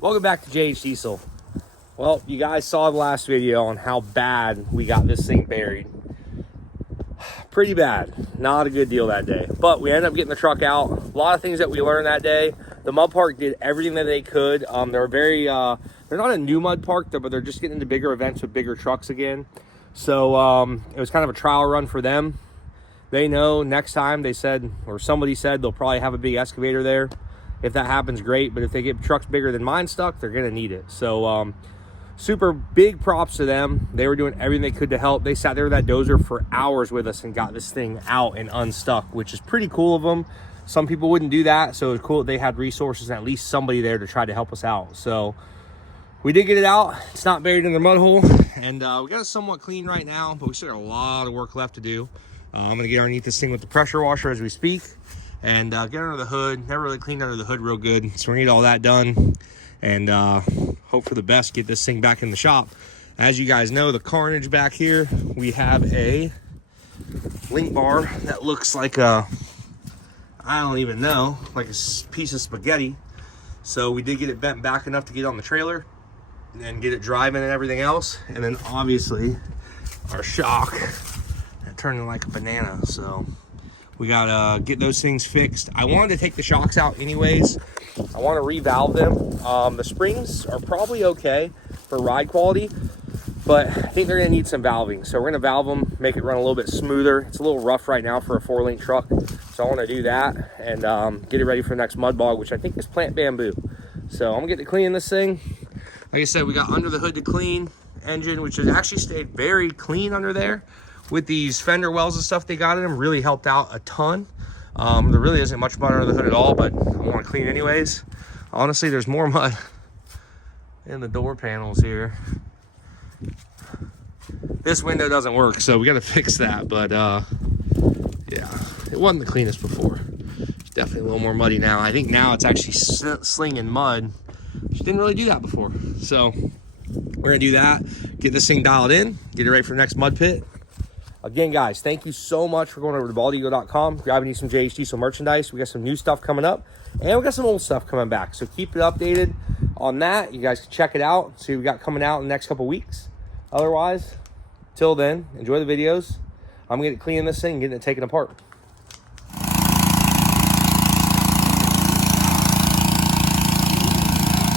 Welcome back to JH Diesel. Well, you guys saw the last video on how bad we got this thing buried. Pretty bad. Not a good deal that day. But we ended up getting the truck out. A lot of things that we learned that day. The mud park did everything that they could. They're not a new mud park, but they're just getting into bigger events with bigger trucks again. So it was kind of a trial run for them. They know next time, they said, or somebody said, they'll probably have a big excavator there. If that happens, great. But if they get trucks bigger than mine stuck, they're going to need it. So super big props to them. They were doing everything they could to help. They sat there with that dozer for hours with us and got this thing out and unstuck, which is pretty cool of them. Some people wouldn't do that. So it was cool that they had resources and at least somebody there to try to help us out. So we did get it out. It's not buried in the mud hole. And we got it somewhat clean right now, but we still got a lot of work left to do. I'm going to get underneath this thing with the pressure washer as we speak. And get under the hood. Never really cleaned under the hood real good, so we need all that done and hope for the best, get this thing back in the shop. As you guys know, the carnage back here, we have a link bar that looks like I don't even know, like a piece of spaghetti. So we did get it bent back enough to get on the trailer and get it driving and everything else. And then obviously our shock that turned like a banana. So we gotta get those things fixed. I wanted to take the shocks out anyways. I want to revalve them. The springs are probably okay for ride quality, but I think they're gonna need some valving. So we're gonna valve them, make it run a little bit smoother. It's a little rough right now for a 4-link truck. So I want to do that and get it ready for the next mud bog, which I think is plant bamboo. So I'm gonna get to cleaning this thing. Like I said, we got under the hood to clean, engine, which has actually stayed very clean under there. With these fender wells and stuff they got in them, really helped out a ton. There really isn't much mud under the hood at all, but I want to clean anyways. Honestly, there's more mud in the door panels here. This window doesn't work, so we got to fix that. But yeah, it wasn't the cleanest before. It's definitely a little more muddy now. I think now it's actually slinging mud. She didn't really do that before. So we're gonna do that, get this thing dialed in, get it ready for the next mud pit. Again, guys, thank you so much for going over to baldeagle.com, grabbing you some JH Diesel merchandise. We got some new stuff coming up, and we got some old stuff coming back. So keep it updated on that. You guys can check it out, see what we got coming out in the next couple weeks. Otherwise, till then, enjoy the videos. I'm going to get cleaning this thing and getting it taken apart.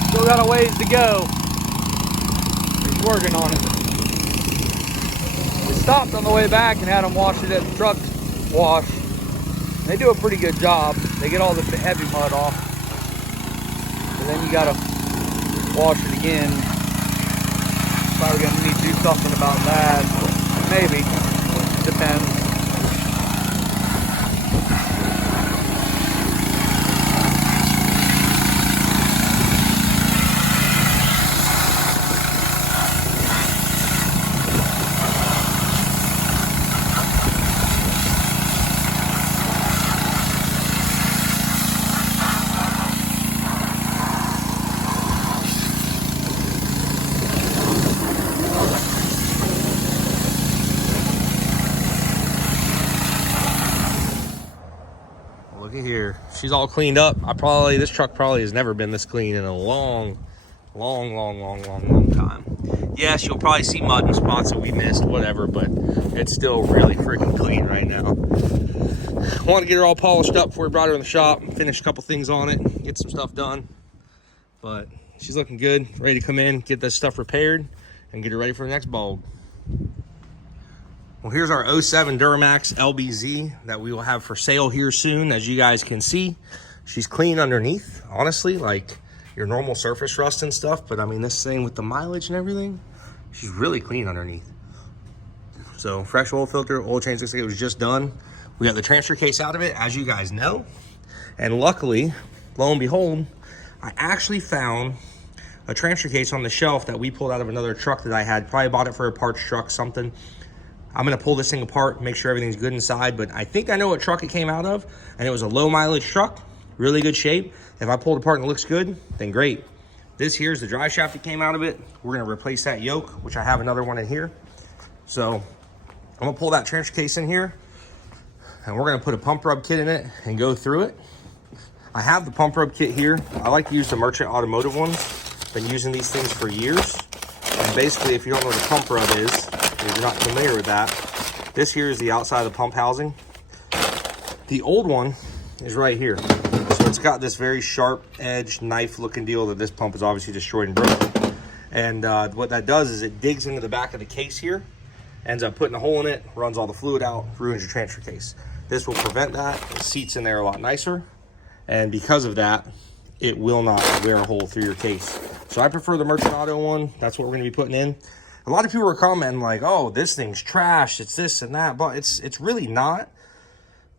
Still got a ways to go. He's working on it. We stopped on the way back and had them wash it at the truck wash. They do a pretty good job. They get all the heavy mud off. But then you gotta wash it again. Probably gonna need to do something about that. Maybe. Depends. Look at here. She's all cleaned up. This truck probably has never been this clean in a long time. Yes, you'll probably see mud in spots that we missed, whatever, but it's still really freaking clean right now. I want to get her all polished up before we brought her in the shop, finish a couple things on it, get some stuff done. But she's looking good, ready to come in, get this stuff repaired, and get her ready for the next bulb. Well, here's our 07 Duramax LBZ that we will have for sale here soon. As you guys can see, she's clean underneath, honestly, like your normal surface rust and stuff. But I mean, this thing with the mileage and everything, she's really clean underneath. So fresh oil filter, oil change, looks like it was just done. We got the transfer case out of it, as you guys know. And luckily, lo and behold, I actually found a transfer case on the shelf that we pulled out of another truck that I had. Probably bought it for a parts truck, something. I'm gonna pull this thing apart, make sure everything's good inside, but I think I know what truck it came out of, and it was a low mileage truck, really good shape. If I pull it apart and it looks good, then great. This here's the drive shaft that came out of it. We're gonna replace that yoke, which I have another one in here. So I'm gonna pull that transfer case in here, and we're gonna put a pump rub kit in it and go through it. I have the pump rub kit here. I like to use the Merchant Automotive ones. Been using these things for years. And basically, if you don't know what a pump rub is, if you're not familiar with that, this here is the outside of the pump housing. The old one is right here. So it's got this very sharp edge knife looking deal that this pump is obviously destroyed and broken. And what that does is it digs into the back of the case here, ends up putting a hole in it, runs all the fluid out, ruins your transfer case. This will prevent that. It seats in there a lot nicer. And because of that, it will not wear a hole through your case. So I prefer the Merchant Auto one. That's what we're gonna be putting in. A lot of people are commenting like, oh, this thing's trash, it's this and that, but it's really not.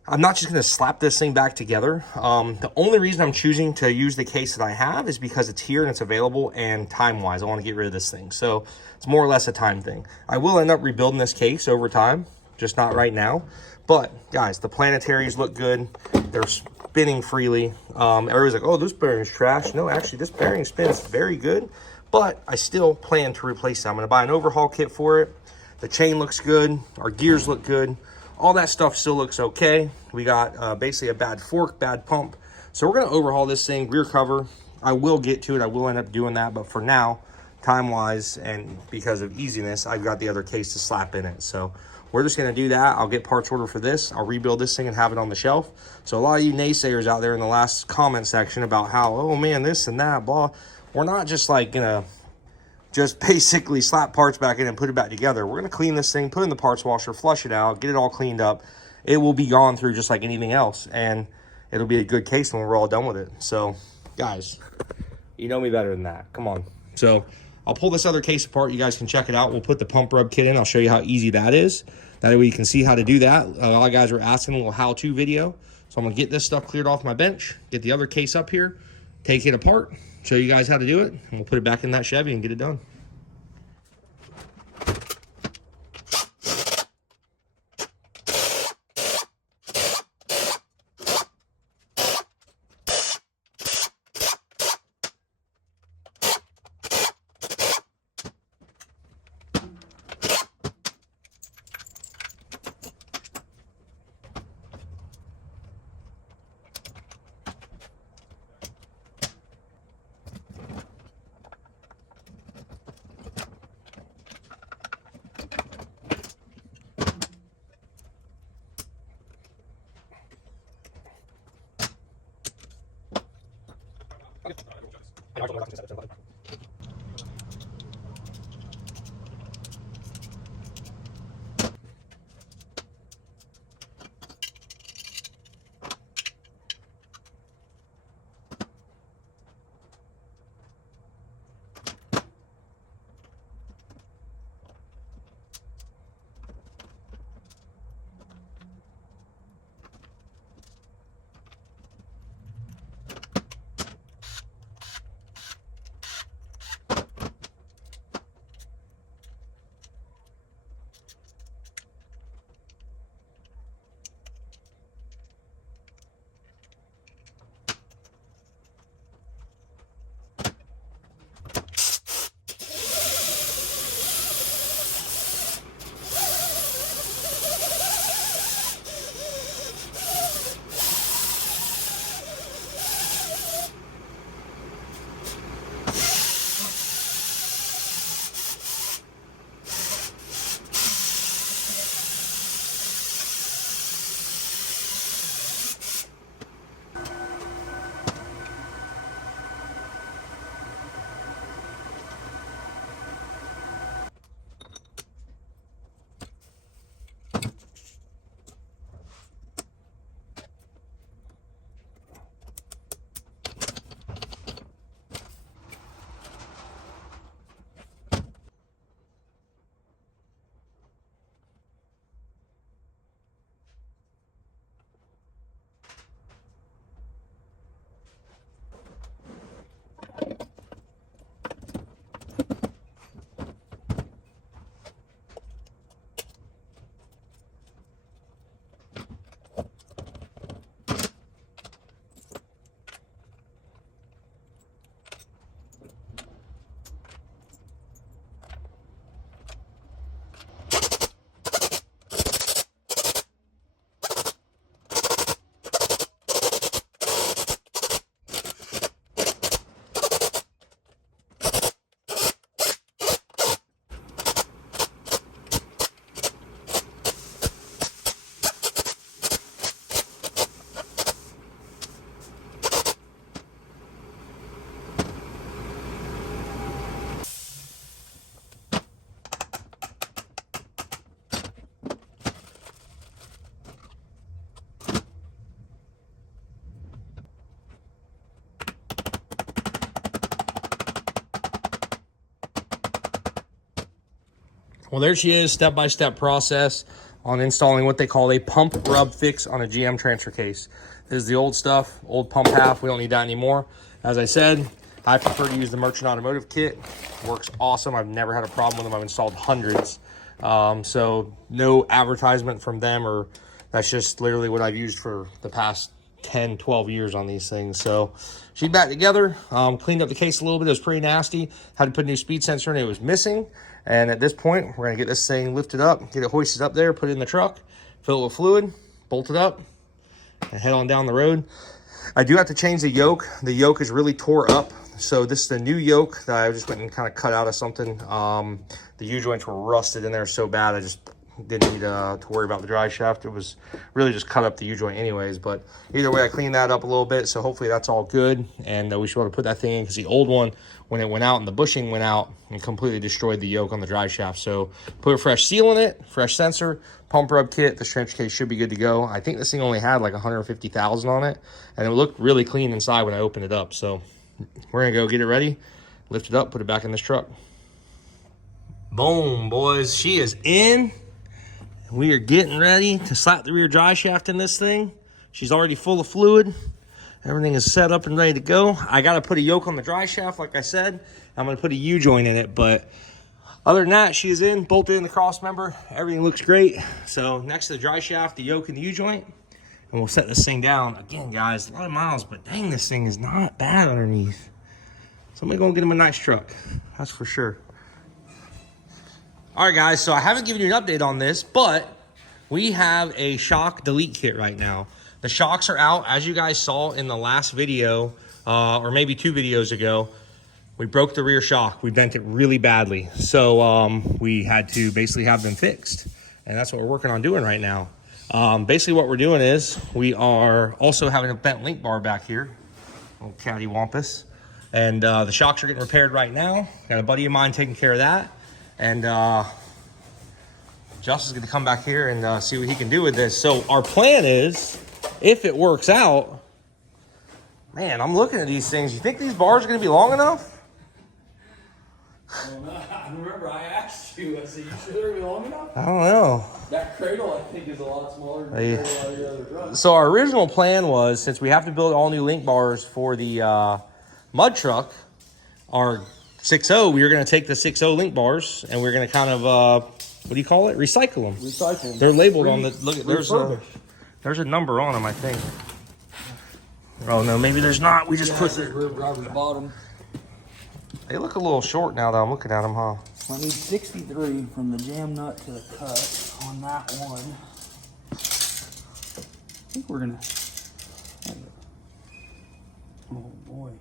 I'm not just gonna slap this thing back together. The only reason I'm choosing to use the case that I have is because it's here and it's available, and time-wise, I wanna get rid of this thing. So it's more or less a time thing. I will end up rebuilding this case over time, just not right now. But guys, the planetaries look good. They're spinning freely. Everybody's like, oh, this bearing's trash. No, actually, this bearing spins very good, but I still plan to replace it. I'm gonna buy an overhaul kit for it. The chain looks good. Our gears look good. All that stuff still looks okay. We got basically a bad fork, bad pump. So we're gonna overhaul this thing, rear cover. I will get to it, I will end up doing that, but for now, time-wise and because of easiness, I've got the other case to slap in it. So we're just gonna do that. I'll get parts order for this. I'll rebuild this thing and have it on the shelf. So a lot of you naysayers out there in the last comment section about how, oh man, this and that, blah. We're not just like gonna just basically slap parts back in and put it back together. We're gonna clean this thing, put it in the parts washer, flush it out, get it all cleaned up. It will be gone through just like anything else, and it'll be a good case when we're all done with it. So guys, you know me better than that. Come on. So I'll pull this other case apart. You guys can check it out. We'll put the pump rub kit in. I'll show you how easy that is. That way you can see how to do that. A lot of guys were asking a little how-to video. So I'm gonna get this stuff cleared off my bench, get the other case up here, take it apart, show you guys how to do it, and we'll put it back in that Chevy and get it done. Well, there she is, step-by-step process on installing what they call a pump rub fix on a GM transfer case. This is the old stuff, old pump half. We don't need that anymore. As I said, I prefer to use the Merchant Automotive kit. Works awesome. I've never had a problem with them. I've installed hundreds. So no advertisement from them, or that's just literally what I've used for the past 10, 12 years on these things. So she's back together, cleaned up the case a little bit. It was pretty nasty. Had to put a new speed sensor in. It was missing. And at this point, we're gonna get this thing lifted up, get it hoisted up there, put it in the truck, fill it with fluid, bolt it up, and head on down the road. I do have to change the yoke. The yoke is really tore up. So this is the new yoke that I just went and kind of cut out of something. The U-joints were rusted in there so bad, I just didn't need to worry about the drive shaft. It was really just cut up the U-joint anyways. But either way, I cleaned that up a little bit. So hopefully that's all good. And we should be able to put that thing in, because the old one, when it went out and the bushing went out, and completely destroyed the yoke on the drive shaft. So put a fresh seal in it, fresh sensor, pump rub kit. This transfer case should be good to go. I think this thing only had like 150,000 on it, and it looked really clean inside when I opened it up. So we're gonna go get it ready, lift it up, put it back in this truck. Boom, boys, she is in. We are getting ready to slap the rear drive shaft in this thing. She's already full of fluid. Everything is set up and ready to go. I got to put a yoke on the drive shaft, like I said. I'm going to put a U-joint in it, but other than that, she is in, bolted in the cross member. Everything looks great. So next to the drive shaft, the yoke and the U-joint, and we'll set this thing down. Again, guys, a lot of miles, but dang, this thing is not bad underneath. Somebody gonna get him a nice truck, that's for sure. All right, guys, so I haven't given you an update on this, but we have a shock delete kit right now. The shocks are out, as you guys saw in the last video, or maybe 2 videos ago. We broke the rear shock. We bent it really badly. So we had to basically have them fixed. And that's what we're working on doing right now. Basically what we're doing is we are also having a bent link bar back here. Little catty wampus. And the shocks are getting repaired right now. Got a buddy of mine taking care of that. And Josh is going to come back here and see what he can do with this. So our plan is, if it works out, man, I'm looking at these things. You think these bars are going to be long enough? Well, I remember I asked you, I said, you sure they're going to be long enough? I don't know. That cradle, I think, is a lot smaller than the cradle of the other truck. So our original plan was, since we have to build all new link bars for the mud truck, our 6.0, we were going to take the 6.0 link bars and we're going to kind of, what do you call it? Recycle them. Recycle them. They're labeled on the, look, there's a number on them, I think. Oh, no, maybe there's not. We just put the rear driver's bottom. They look a little short now that I'm looking at them, huh? I need 63 from the jam nut to the cut on that one. I think we're gonna. Oh boy,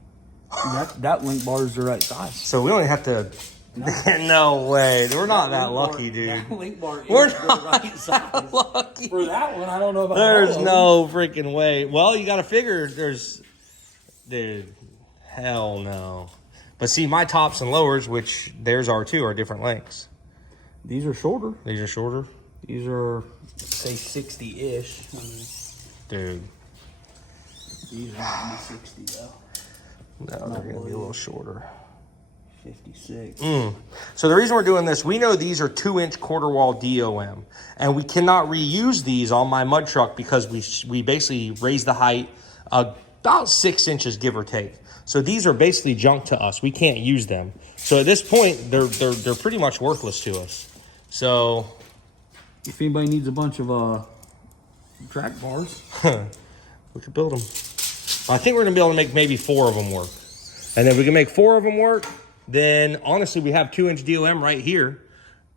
that link bar is the right size. So we only have to. No way, we're not that lucky, dude. That link bar is We're the not right size. lucky. For that one, I don't know about. There's no freaking way. Well, you got to figure dude, hell no. But see, my tops and lowers, which theirs are too, are different lengths. These are shorter. These are shorter? These are, say, 60-ish. Dude. These are going to be 60, though. No, they're going to be a little shorter. 56. So the reason we're doing this, we know these are 2-inch quarter wall DOM. And we cannot reuse these on my mud truck because we basically raised the height about 6 inches, give or take. So these are basically junk to us. We can't use them. So at this point, they're pretty much worthless to us. So if anybody needs a bunch of track bars, we could build them. I think we're gonna be able to make maybe 4 of them work. And if we can make 4 of them work, then honestly, we have 2-inch DOM right here.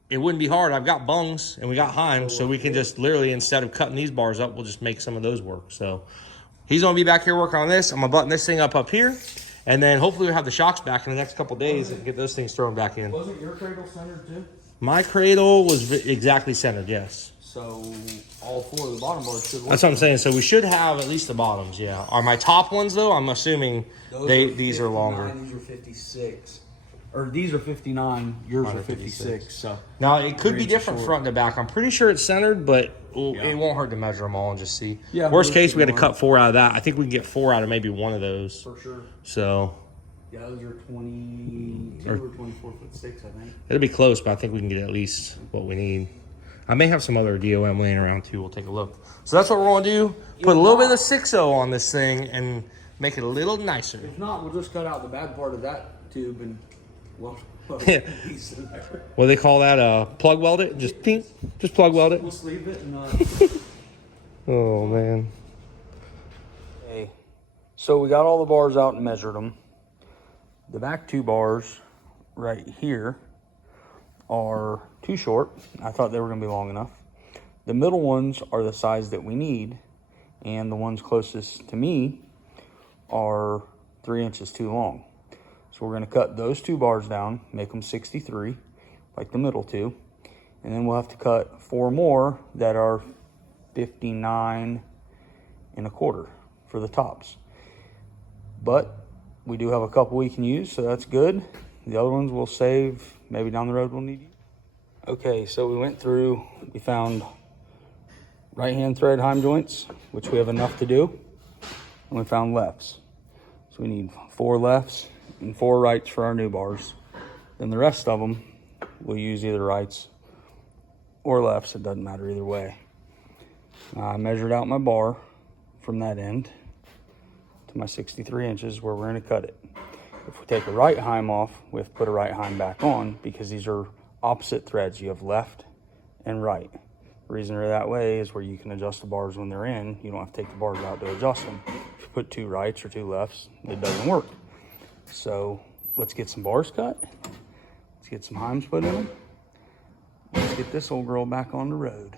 It wouldn't be hard. I've got bungs and we got Heims, so we can just literally, instead of cutting these bars up, we'll just make some of those work. So he's gonna be back here working on this. I'm gonna button this thing up here, and then hopefully we'll have the shocks back in the next couple days and get those things thrown back in. Wasn't your cradle centered too? My cradle was exactly centered, yes. So all 4 of the bottom bars should work. That's what I'm saying. So we should have at least the bottoms, yeah. Are my top ones though? I'm assuming these are longer. These are 56. Or these are 59, yours are 56. So now it could be different front to back. I'm pretty sure it's centered, but it won't hurt to measure them all and just see. Yeah. Worst case, we had to cut 4 out of that. I think we can get 4 out of maybe one of those. For sure. So Yeah, those are 22 or 24'6", I think. It'll be close, but I think we can get at least what we need. I may have some other DOM laying around too. We'll take a look. So that's what we're gonna do. Put a little bit of 6.0 on this thing and make it a little nicer. If not, we'll just cut out the bad part of that tube and weld Yeah. a piece in there. What do they call that? Plug weld it? Just plug weld it. We'll sleeve it and Oh man. Okay, so we got all the bars out and measured them. The back 2 bars right here are too short. I thought they were gonna be long enough. The middle ones are the size that we need, and the ones closest to me are 3 inches too long. So we're gonna cut those 2 bars down, make them 63, like the middle 2, and then we'll have to cut 4 more that are 59 1/4 for the tops. But we do have a couple we can use, so that's good. The other ones we'll save, maybe down the road we'll need. Okay, so we went through, we found right-hand thread heim joints, which we have enough to do, and we found lefts. So we need 4 lefts and 4 rights for our new bars. Then the rest of them, we'll use either rights or lefts, it doesn't matter either way. I measured out my bar from that end to my 63 inches where we're gonna cut it. If we take a right heim off, we have to put a right heim back on because these are opposite threads. You have left and right. The reason they're that way is where you can adjust the bars when they're in. You don't have to take the bars out to adjust them. If you put 2 rights or 2 lefts, it doesn't work. So let's get some bars cut. Let's get some heims put in them. Let's get this old girl back on the road.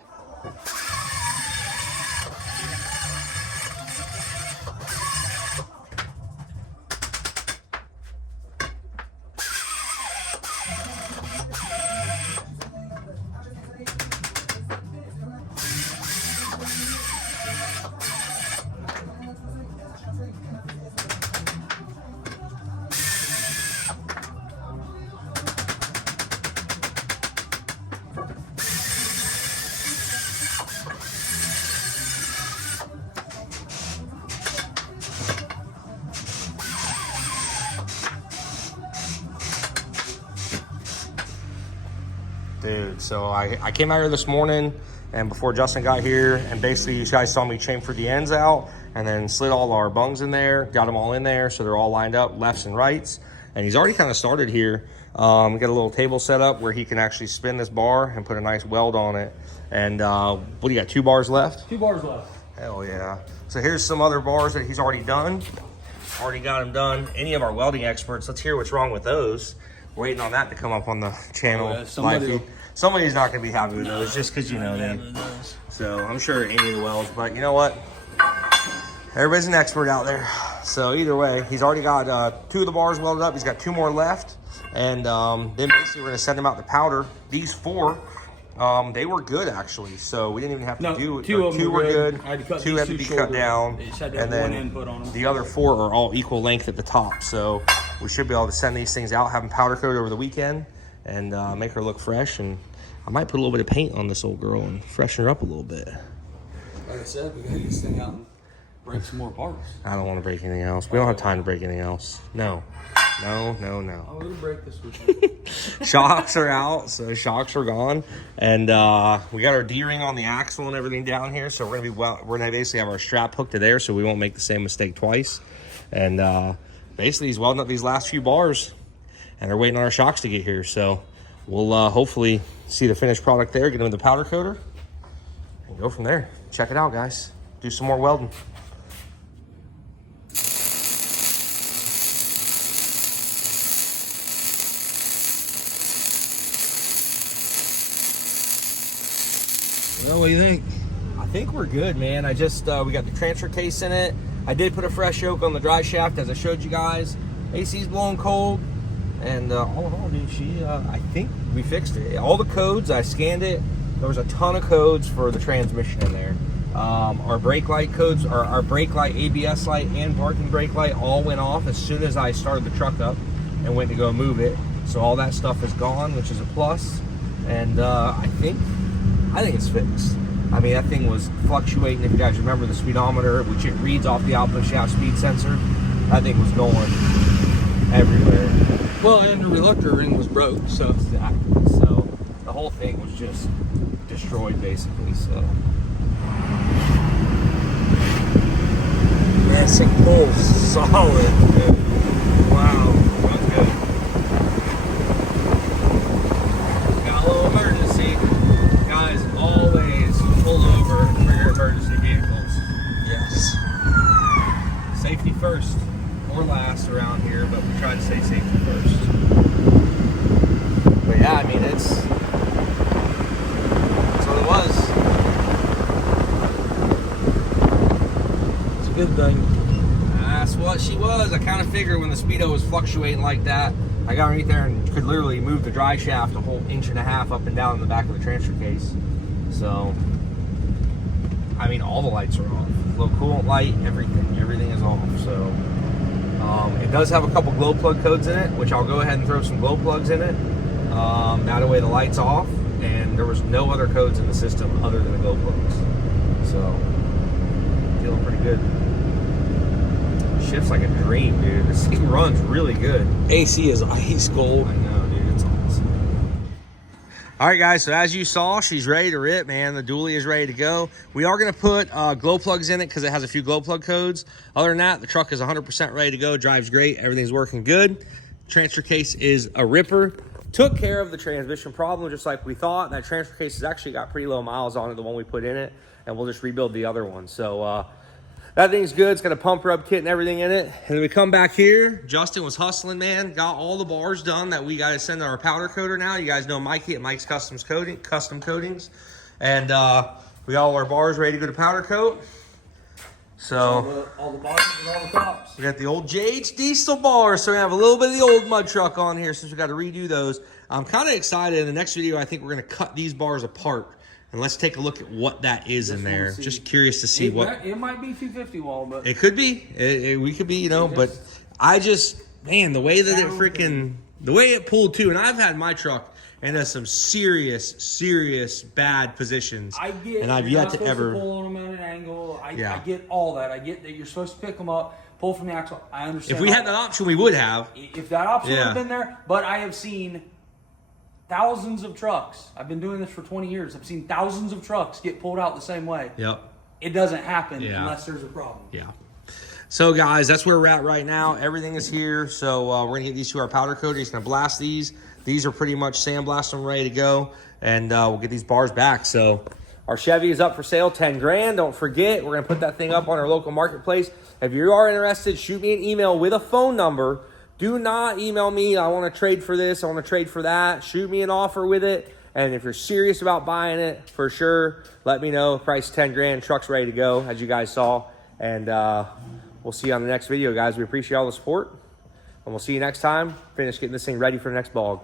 Dude, so I came out here this morning and before Justin got here, and basically you guys saw me chamfer the ends out and then slid all our bungs in there, got them all in there so they're all lined up, lefts and rights. And he's already kind of started here. We got a little table set up where he can actually spin this bar and put a nice weld on it. And what do you got, 2 bars left? 2 bars left. Hell yeah. So here's some other bars that he's already done. Already got them done. Any of our welding experts, let's hear what's wrong with those. Waiting on that to come up on the channel. Yeah, somebody's not going to be happy with those just because you know them. So I'm sure any of the welds, but you know what? Everybody's an expert out there. So either way, he's already got 2 of the bars welded up. He's got 2 more left. And then basically we're going to send them out to powder. These 4, they were good actually. So we didn't even have to do it. 2 were good. 2 had to be cut down. And then the other 4 are all equal length at the top. So we should be able to send these things out, have them powder coated over the weekend, and make her look fresh. And I might put a little bit of paint on this old girl and freshen her up a little bit. Like I said, we gotta get this thing out and break some more parts. I don't want to break anything else. We don't have time to break anything else. No. No. Oh, we'll break this with you. Shocks are out, so shocks are gone. And we got our D-ring on the axle and everything down here. So we're gonna basically have our strap hooked to there so we won't make the same mistake twice. And basically he's welding up these last few bars and they're waiting on our shocks to get here. So we'll hopefully see the finished product there, get them in the powder coater, and go from there. Check it out, guys. Do some more welding. Well, what do you think? I think we're good, man. I just, we got the transfer case in it. I did put a fresh yoke on the dry shaft as I showed you guys. AC's blowing cold. And all in all, dude, I think we fixed it. All the codes, I scanned it. There was a ton of codes for the transmission in there. Our brake light codes, our brake light, ABS light, and parking brake light all went off as soon as I started the truck up and went to go move it. So all that stuff is gone, which is a plus. And I think it's fixed. I mean, that thing was fluctuating. If you guys remember the speedometer, which it reads off the output shaft speed sensor, that thing was going everywhere. Well, and the reluctor ring was broke, so. Exactly. So the whole thing was just destroyed, basically. So. This thing pulls solid. Wow, runs good. Got a little emergency. Guys, always pull over for your emergency vehicles. Yes. Safety first or last around here, but we try to say safety first. But yeah, I mean, that's what it was. It's a good thing. That's what she was. I kind of figured when the speedo was fluctuating like that, I got underneath there and could literally move the dry shaft a whole 1.5 inches up and down in the back of the transfer case. So, I mean, all the lights are off. Low coolant light, everything is off. So, it does have a couple glow plug codes in it, which I'll go ahead and throw some glow plugs in it. That way the light's off, and there was no other codes in the system other than the glow plugs. So, feeling pretty good. Shifts like a dream, dude. This thing runs really good. AC is ice cold. I know, dude. It's awesome. All right, guys. So as you saw, she's ready to rip, man. The dually is ready to go. We are going to put glow plugs in it because it has a few glow plug codes. Other than that, the truck is 100% ready to go. Drives great. Everything's working good. Transfer case is a ripper. Took care of the transmission problem just like we thought. That transfer case has actually got pretty low miles on it, the one we put in it, and we'll just rebuild the other one. So, that thing's good. It's got a pump rub kit and everything in it. And then we come back here. Justin was hustling, man. Got all the bars done that we got to send to our powder coater now. You guys know Mikey at Mike's Custom Coatings. And we got all our bars ready to go to powder coat. So All the bars and all the tops. we got the old JH diesel bars. So we have a little bit of the old mud truck on here since we got to redo those. I'm kind of excited. In the next video, I think we're going to cut these bars apart. And let's take a look at what that is in there. Just curious to see what it might be 250 wall, but it could be. We could be, you know. But I just, man, the way that the way it pulled too. And I've had my truck into some serious bad positions. I get, and I've you're yet not to ever pull them at an angle. I Yeah. get all that. I get that you're supposed to pick them up, pull from the axle. I understand. If we had that option, we would have. If that option would Yeah. have been there, but I have seen thousands of trucks. I've been doing this for 20 years. I've seen thousands of trucks get pulled out the same way. Yep. It doesn't happen Yeah. unless there's a problem. Yeah. So guys, that's where we're at right now. Everything is here. So we're gonna get these to our powder coater. He's gonna blast these. These are pretty much sandblast them, ready to go, and we'll get these bars back. So our Chevy is up for sale, 10 grand. Don't forget, we're gonna put that thing up on our local marketplace. If you are interested, shoot me an email with a phone number. Do not email me, I want to trade for this, I want to trade for that. Shoot me an offer with it. And if you're serious about buying it, for sure, let me know. Price 10 grand, truck's ready to go, as you guys saw. And we'll see you on the next video, guys. We appreciate all the support. And we'll see you next time. Finish getting this thing ready for the next bog.